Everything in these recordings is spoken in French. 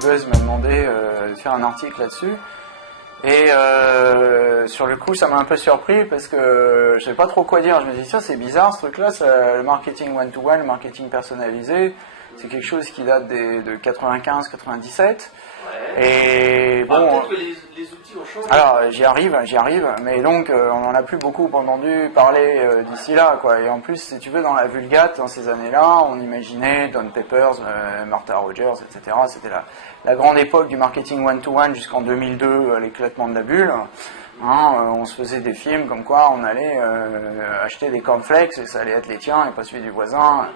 Buzz m'a demandé de faire un article là-dessus. Et sur le coup, ça m'a un peu surpris parce que je savais pas trop quoi dire. Je me dis, tiens, c'est bizarre ce truc-là, le marketing one-to-one, le marketing personnalisé, c'est quelque chose qui date de 95-97. Ouais. Et bon, peut-être que les outils ont changé. alors j'y arrive, mais donc on n'en a plus beaucoup entendu parler d'ici là, quoi. Et en plus, si tu veux, dans la Vulgate, dans ces années-là, on imaginait Don Peppers, Martha Rogers, etc. C'était la grande époque du marketing one-to-one jusqu'en 2002, l'éclatement de la bulle. On se faisait des films comme quoi on allait acheter des cornflakes et ça allait être les tiens et pas celui du voisin.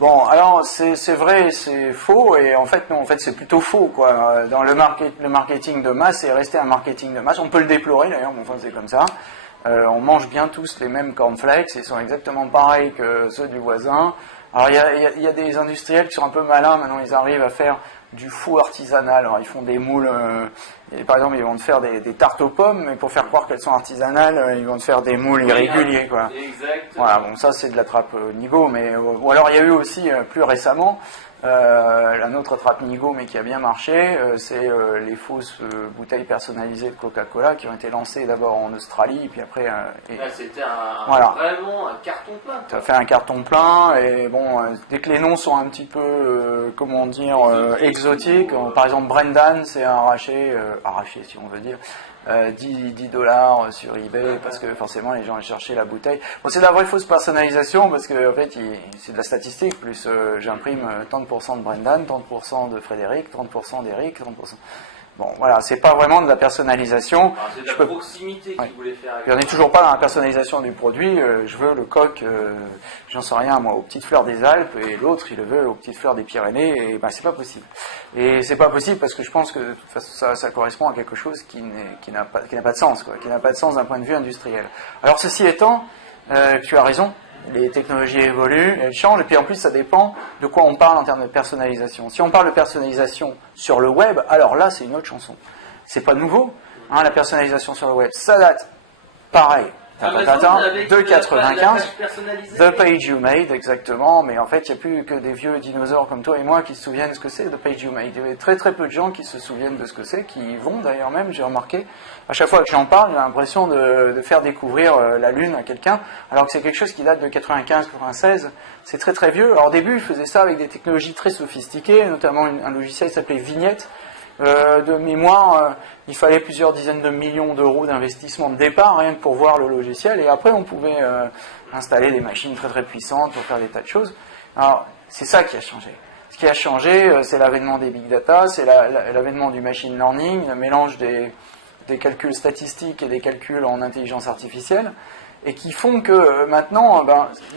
Bon, alors c'est vrai, c'est faux, et en fait, non, en fait c'est plutôt faux, quoi. Dans le marketing de masse, c'est resté un marketing de masse. On peut le déplorer d'ailleurs, mais enfin c'est comme ça. On mange bien tous les mêmes cornflakes, ils sont exactement pareils que ceux du voisin. Alors il y a des industriels qui sont un peu malins, maintenant ils arrivent à faire du faux artisanal. Alors ils font des moules, et par exemple ils vont te faire des tartes aux pommes, mais pour faire croire qu'elles sont artisanales, ils vont te faire des moules irréguliers, quoi. Exactement. Voilà, bon ça c'est de la trappe Nigo, mais ou alors il y a eu aussi plus récemment un autre trappe Nigo, mais qui a bien marché, c'est les fausses bouteilles personnalisées de Coca-Cola qui ont été lancées d'abord en Australie, puis après. C'était voilà. Vraiment un carton plein. Ça fait un carton plein, et bon, dès que les noms sont un petit peu, comment dire, exotiques, par exemple Brendan, c'est arraché si on veut dire, $10 sur eBay, parce que forcément les gens allaient chercher la bouteille. Bon, c'est de la vraie fausse personnalisation, parce que en fait, c'est de la statistique, plus j'imprime 30% de Brendan, 30% de Frédéric, 30% d'Eric, 30%... Bon, voilà, c'est pas vraiment de la personnalisation. C'est de la proximité qu'ils voulaient faire. Et on n'est toujours pas dans la personnalisation du produit. Je veux le coq, j'en sais rien, moi, aux petites fleurs des Alpes, et l'autre, il le veut aux petites fleurs des Pyrénées, et ben, c'est pas possible. Et c'est pas possible parce que je pense que de toute façon, ça correspond à quelque chose qui n'a pas de sens, quoi, qui n'a pas de sens d'un point de vue industriel. Alors, ceci étant, tu as raison. Les technologies évoluent, elles changent, et puis en plus ça dépend de quoi on parle en termes de personnalisation. Si on parle de personnalisation sur le web, alors là c'est une autre chanson. C'est pas nouveau, la personnalisation sur le web. Ça date, pareil, de 95, The Page You Made, exactement, mais en fait il n'y a plus que des vieux dinosaures comme toi et moi qui se souviennent de ce que c'est The Page You Made. Il y avait très très peu de gens qui se souviennent de ce que c'est, qui y vont d'ailleurs même, j'ai remarqué. À chaque fois que j'en parle, j'ai l'impression de faire découvrir la Lune à quelqu'un, alors que c'est quelque chose qui date de 95-96, c'est très très vieux. Alors au début, ils faisaient ça avec des technologies très sophistiquées, notamment un logiciel qui s'appelait Vignette. De mémoire, il fallait plusieurs dizaines de millions d'euros d'investissement de départ, rien que pour voir le logiciel, et après on pouvait installer des machines très très puissantes pour faire des tas de choses. Alors, c'est ça qui a changé. Ce qui a changé, c'est l'avènement des big data, c'est l'avènement du machine learning, le mélange des calculs statistiques et des calculs en intelligence artificielle, et qui font que maintenant,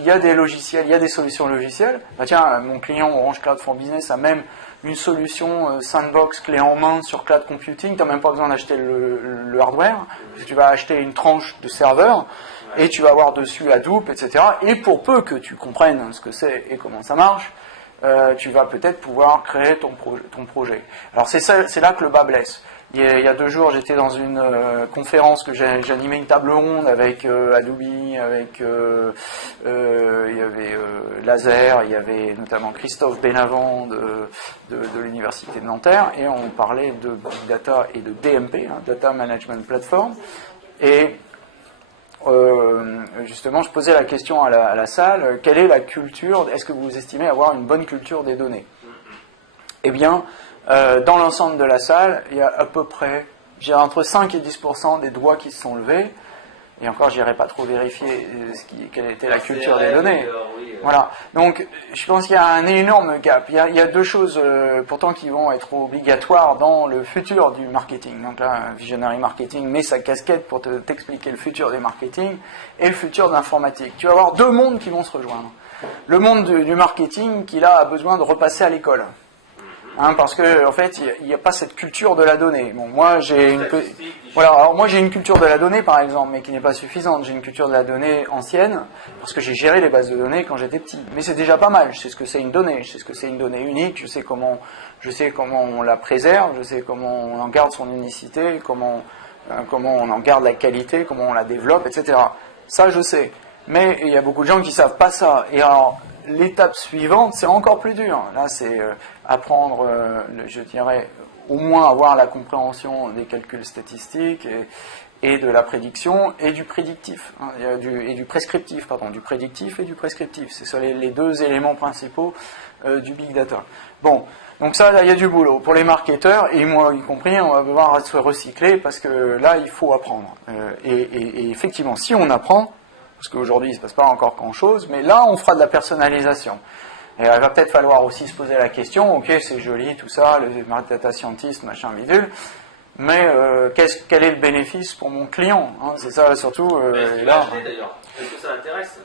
il y a des logiciels, il y a des solutions logicielles. Tiens, mon client Orange Cloud for Business a même une solution sandbox clé en main sur cloud computing. Tu n'as même pas besoin d'acheter le hardware, tu vas acheter une tranche de serveur, et tu vas avoir dessus Hadoop, etc. Et pour peu que tu comprennes ce que c'est et comment ça marche, tu vas peut-être pouvoir créer ton projet. Alors c'est là que le bas blesse. Il y a 2 jours, j'étais dans une conférence que j'animais, une table ronde avec Adobe, avec il y avait Laser, il y avait notamment Christophe Benavent de l'université de Nanterre, et on parlait de Big Data et de DMP, Data Management Platform, et justement je posais la question à la salle, quelle est la culture, est-ce que vous estimez avoir une bonne culture des données? Eh bien, dans l'ensemble de la salle, il y a à peu près, entre 5 et 10% des doigts qui se sont levés, et encore, je n'irai pas trop vérifier quelle était la culture des données. Voilà. Donc, je pense qu'il y a un énorme gap. Il y a 2 choses, pourtant, qui vont être obligatoires dans le futur du marketing. Donc là, Visionary Marketing met sa casquette pour t'expliquer le futur du marketing et le futur de l'informatique. Tu vas avoir 2 mondes qui vont se rejoindre. Le monde du marketing qui, là, a besoin de repasser à l'école. Parce que en fait, il n'y a pas cette culture de la donnée. Bon, moi j'ai une culture de la donnée par exemple, mais qui n'est pas suffisante. J'ai une culture de la donnée ancienne parce que j'ai géré les bases de données quand j'étais petit. Mais c'est déjà pas mal. Je sais ce que c'est une donnée, je sais ce que c'est une donnée unique, je sais comment on la préserve, je sais comment on en garde son unicité, comment on en garde la qualité, comment on la développe, etc. Ça je sais. Mais il y a beaucoup de gens qui savent pas ça. Et alors l'étape suivante, c'est encore plus dur. Là, c'est apprendre, je dirais, au moins avoir la compréhension des calculs statistiques et de la prédiction et du prédictif, hein, et du prescriptif, pardon, du prédictif et du prescriptif. Ce sont les deux éléments principaux du big data. Bon, donc ça, là, il y a du boulot. Pour les marketeurs, et moi y compris, on va devoir se recycler parce que là, il faut apprendre. Et effectivement, si on apprend, parce qu'aujourd'hui, il ne se passe pas encore grand-chose, mais là, on fera de la personnalisation. Et il va peut-être falloir aussi se poser la question, ok, c'est joli, tout ça, le data scientist, machin, bidule, mais quel est le bénéfice pour mon client, hein, c'est ça surtout. Est-ce qu'il va acheter d'ailleurs? Est-ce que ça l'intéresse?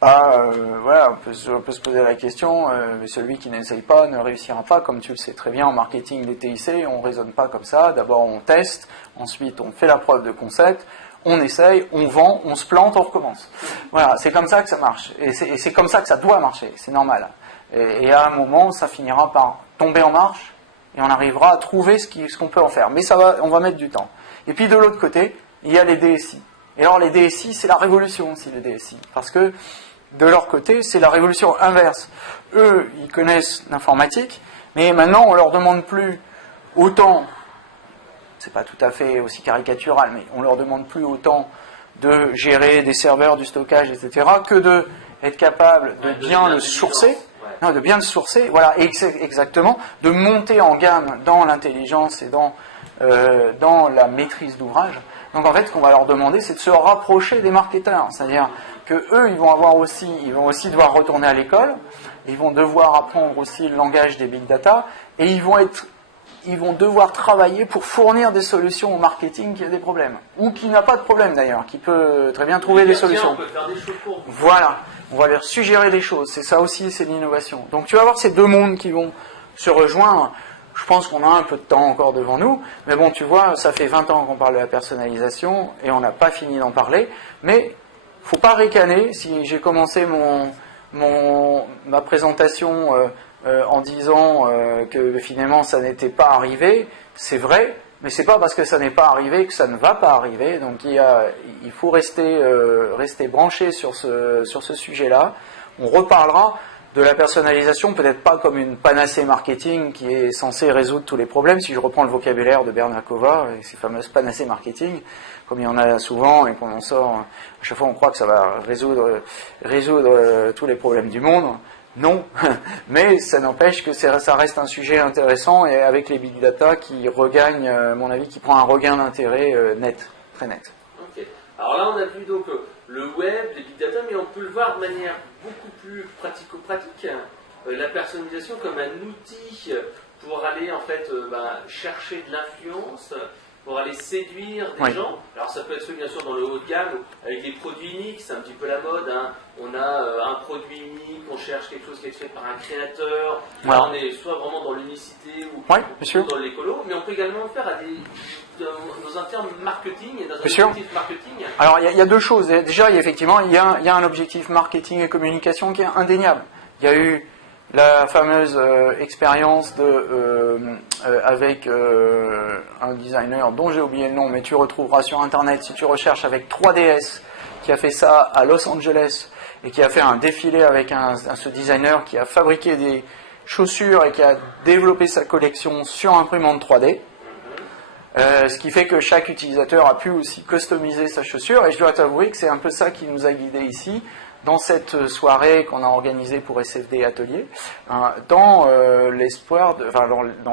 Voilà, on peut se poser la question, mais celui qui n'essaye pas ne réussira pas, comme tu le sais très bien en marketing des TIC, on ne raisonne pas comme ça, d'abord on teste, ensuite on fait la preuve de concept, on essaye, on vend, on se plante, on recommence. Voilà, c'est comme ça que ça marche, et c'est comme ça que ça doit marcher, c'est normal. Et à un moment, ça finira par tomber en marche, et on arrivera à trouver ce qu'on peut en faire, mais on va mettre du temps. Et puis de l'autre côté, il y a les DSI. Et alors les DSI, c'est la révolution aussi, les DSI, parce que de leur côté, c'est la révolution inverse. Eux, ils connaissent l'informatique, mais maintenant, on leur demande plus autant, c'est pas tout à fait aussi caricatural, mais on leur demande plus autant de gérer des serveurs, du stockage, etc., que de être capable de bien le sourcer, non, de bien le sourcer, voilà, exactement, de monter en gamme dans l'intelligence et dans la maîtrise d'ouvrage. Donc en fait, ce qu'on va leur demander, c'est de se rapprocher des marketeurs, c'est-à-dire que eux, ils vont aussi devoir retourner à l'école, ils vont devoir apprendre aussi le langage des big data, et ils vont devoir travailler pour fournir des solutions au marketing qui a des problèmes, ou qui n'a pas de problème d'ailleurs, qui peut très bien trouver des solutions. On peut faire des choses pour vous. Voilà, on va leur suggérer des choses, c'est ça aussi, c'est l'innovation. Donc tu vas voir ces deux mondes qui vont se rejoindre. Je pense qu'on a un peu de temps encore devant nous, mais bon, tu vois, ça fait 20 ans qu'on parle de la personnalisation, et on n'a pas fini d'en parler, mais faut pas ricaner. Si j'ai commencé ma présentation en disant que finalement ça n'était pas arrivé, c'est vrai, mais c'est pas parce que ça n'est pas arrivé que ça ne va pas arriver. Donc il faut rester branché sur ce sujet-là. On reparlera de la personnalisation, peut-être pas comme une panacée marketing qui est censée résoudre tous les problèmes. Si je reprends le vocabulaire de Bernard Kova et ces fameuses panacées marketing, comme il y en a souvent et qu'on en sort, à chaque fois on croit que ça va résoudre tous les problèmes du monde. Non, mais ça n'empêche que ça reste un sujet intéressant et avec les big data qui regagne, à mon avis, qui prend un regain d'intérêt net, très net. Ok. Alors là, on a vu donc le web, les big data, mais on peut le voir de manière beaucoup plus pratico-pratique. La personnalisation comme un outil pour aller en fait chercher de l'influence, pour aller séduire des gens. Alors ça peut être bien sûr dans le haut de gamme, avec les produits uniques, c'est un petit peu la mode. Hein. On a un produit unique, on cherche quelque chose qui est fait par un créateur. Là, on est soit vraiment dans l'unicité ou dans l'écolo, mais on peut également le faire dans un terme marketing et dans un objectif marketing. Alors il y a deux choses. Déjà, effectivement, il y a un objectif marketing et communication qui est indéniable. Il y a eu la fameuse expérience avec un designer dont j'ai oublié le nom, mais tu retrouveras sur internet si tu recherches, avec 3DS, qui a fait ça à Los Angeles et qui a fait un défilé avec ce designer qui a fabriqué des chaussures et qui a développé sa collection sur imprimante 3D. Ce qui fait que chaque utilisateur a pu aussi customiser sa chaussure, et je dois t'avouer que c'est un peu ça qui nous a guidés ici, dans cette soirée qu'on a organisée pour SFD Atelier, dans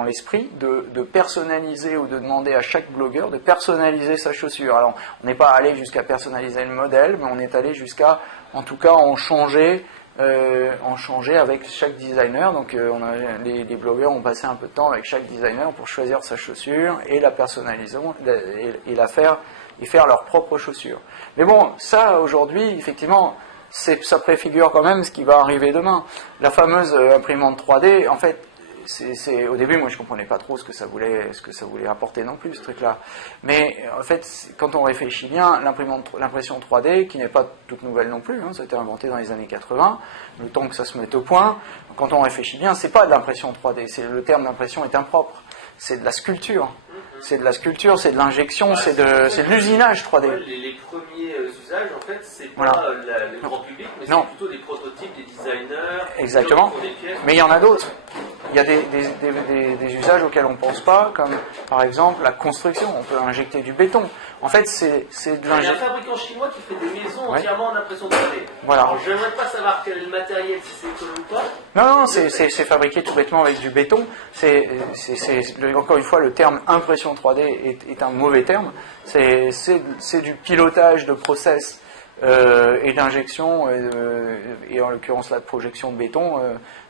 l'esprit de personnaliser ou de demander à chaque blogueur de personnaliser sa chaussure. Alors, on n'est pas allé jusqu'à personnaliser le modèle, mais on est allé jusqu'à, en tout cas, en changer avec chaque designer. Donc les blogueurs ont passé un peu de temps avec chaque designer pour choisir sa chaussure et la personnaliser et faire leur propre chaussure. Mais bon, ça aujourd'hui, effectivement, ça préfigure quand même ce qui va arriver demain. La fameuse imprimante 3D, en fait, au début, moi je comprenais pas trop ce que ça voulait apporter non plus, ce truc-là. Mais en fait, quand on réfléchit bien, l'impression 3D, qui n'est pas toute nouvelle non plus, ça a été inventé dans les années 80, le temps que ça se mette au point, quand on réfléchit bien, c'est pas de l'impression 3D, le terme d'impression est impropre, c'est de la sculpture. C'est de la sculpture, c'est de l'injection, c'est de l'usinage 3D. Les premiers usages, usage, en fait, c'est Voilà. pas le grand public, mais Non. c'est plutôt des prototypes, des designers, Exactement. des gens qui font des pièces. Mais il y en a d'autres. Il y a des usages auxquels on ne pense pas, comme par exemple la construction. On peut injecter du béton. En fait, c'est de Il y a un l'injection. fabricant chinois qui fait des maisons Ouais. entièrement en impression 3D. Voilà. Alors, j'aimerais pas savoir quel est le matériel, si c'est écolo ou pas. Non, non, c'est fabriqué tout bêtement avec du béton. Encore une fois, le terme impression 3D est un mauvais terme. C'est du pilotage de process et d'injection, et en l'occurrence la projection de béton.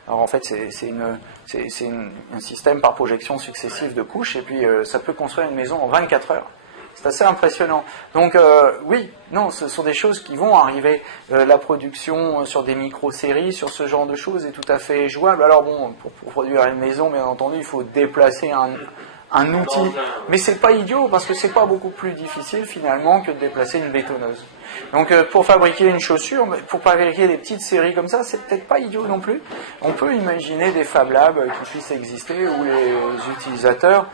Alors en fait, c'est un système par projection successive de couches, et puis ça peut construire une maison en 24 heures. C'est assez impressionnant. Donc oui, non, ce sont des choses qui vont arriver. La production sur des micro-séries, sur ce genre de choses est tout à fait jouable. Alors bon, pour produire une maison, bien entendu, il faut déplacer un outil. Mais c'est pas idiot, parce que c'est pas beaucoup plus difficile finalement que de déplacer une bétonneuse. Donc pour fabriquer une chaussure, pour fabriquer des petites séries comme ça, c'est peut-être pas idiot non plus. On peut imaginer des Fab Labs qui puissent exister, où les utilisateurs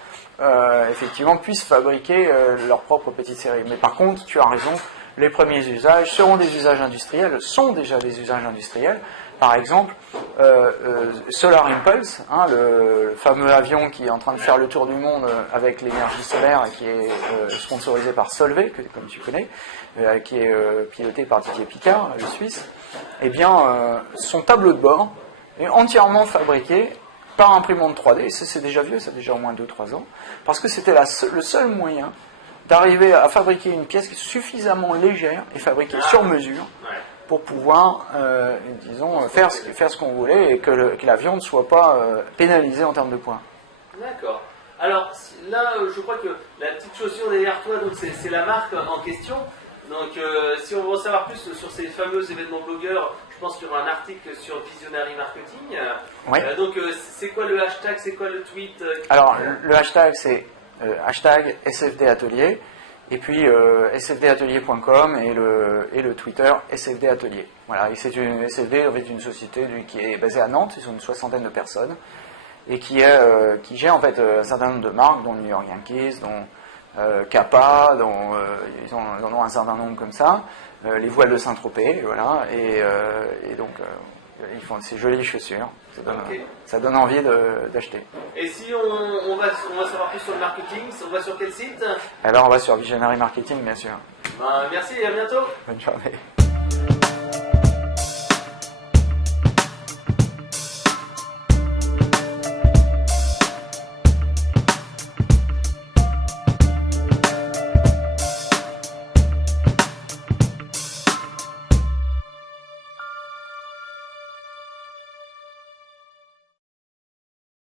effectivement puissent fabriquer leurs propres petites séries. Mais par contre, tu as raison, les premiers usages seront des usages industriels, sont déjà des usages industriels. Par exemple, Solar Impulse, hein, le fameux avion qui est en train de faire le tour du monde avec l'énergie solaire et qui est sponsorisé par Solvay, comme tu connais, qui est piloté par Didier Picard, le Suisse. Eh bien, son tableau de bord est entièrement fabriqué par imprimante 3D, et c'est déjà vieux, ça a déjà au moins 2-3 ans, parce que c'était le seul moyen d'arriver à fabriquer une pièce suffisamment légère et fabriquée sur mesure pour pouvoir, disons, faire ce qu'on voulait et que l'avion ne soit pas pénalisé en termes de points. D'accord. Alors là, je crois que la petite chaussure derrière toi, donc c'est la marque en question. Donc si on veut en savoir plus sur ces fameux événements blogueurs, je pense qu'il y aura un article sur Visionary Marketing. Ouais. Donc c'est quoi le hashtag, c'est quoi le tweet Alors le hashtag c'est hashtag SFD Atelier, et puis sfdatelier.com et le Twitter SFD Atelier. Voilà, et c'est une SFD en fait une société qui est basée à Nantes, ils sont une 60aine de personnes, et qui gère en fait un certain nombre de marques, dont New York Yankees, dont Kappa, ils en ont un certain nombre comme ça, les voiles de Saint-Tropez, voilà, et donc ils font ces jolies chaussures, ça donne envie d'acheter. Et si on va savoir plus sur le marketing, on va sur quel site? Alors on va sur Visionary Marketing, bien sûr. Merci et à bientôt. Bonne journée.